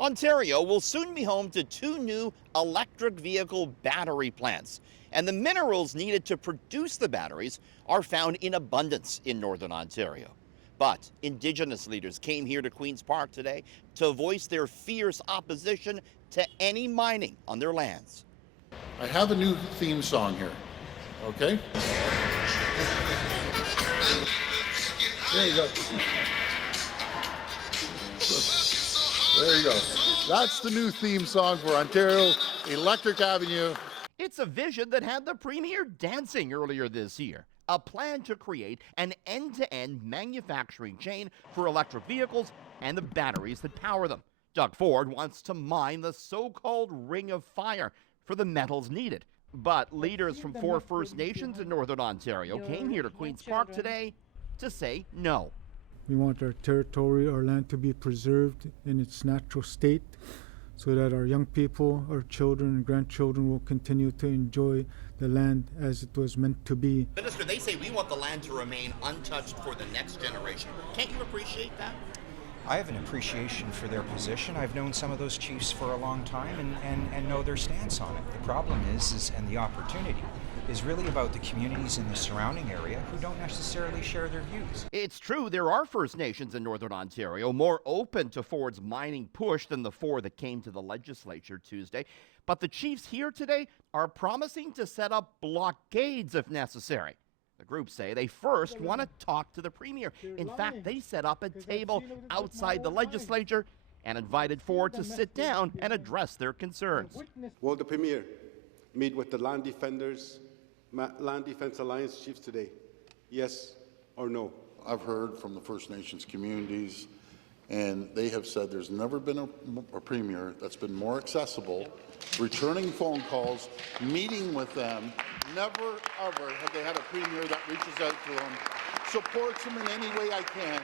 Ontario will soon be home to 2 new electric vehicle battery plants, and the minerals needed to produce the batteries are found in abundance in Northern Ontario. But Indigenous leaders came here to Queen's Park today to voice their fierce opposition to any mining on their lands. I have a new theme song here, okay? There you go. There you go. That's the new theme song for Ontario Electric Avenue. It's a vision that had the Premier dancing earlier this year. A plan to create an end-to-end manufacturing chain for electric vehicles and the batteries that power them. Doug Ford wants to mine the so-called Ring of Fire for the metals needed. But leaders from 4 First Nations in Northern Ontario came here to Queen's Park today to say no. We want our territory, our land to be preserved in its natural state so that our young people, our children and grandchildren will continue to enjoy the land as it was meant to be. Minister, they say we want the land to remain untouched for the next generation. Can't you appreciate that? I have an appreciation for their position. I've known some of those chiefs for a long time and know their stance on it. The problem is, and the opportunity, is really about the communities in the surrounding area who don't necessarily share their views. It's true, there are First Nations in Northern Ontario more open to Ford's mining push than the 4 that came to the legislature Tuesday. But the chiefs here today are promising to set up blockades if necessary. The groups say they first want to talk to the Premier. In fact, they set up a table outside the legislature and invited Ford to sit down and address their concerns. Will the Premier meet with the Land Defense Alliance chiefs today? Yes or no? I've heard from the First Nations communities, and they have said there's never been a premier that's been more accessible, returning phone calls, meeting with them. Never, ever have they had a premier that reaches out to them, supports them in any way I can.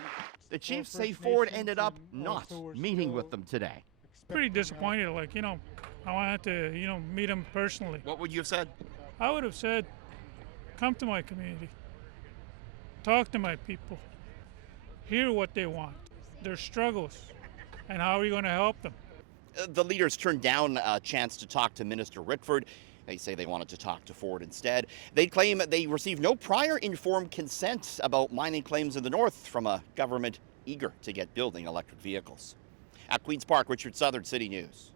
The chiefs say Ford ended up not meeting with them today. Pretty disappointed, I wanted to, meet him personally. What would you have said? I would have said, come to my community, talk to my people, hear what they want, their struggles, and how are you going to help them? The leaders turned down a chance to talk to Minister Rickford. They say they wanted to talk to Ford instead. They claim they received no prior informed consent about mining claims in the north from a government eager to get building electric vehicles. At Queen's Park, Richard Southern, City News.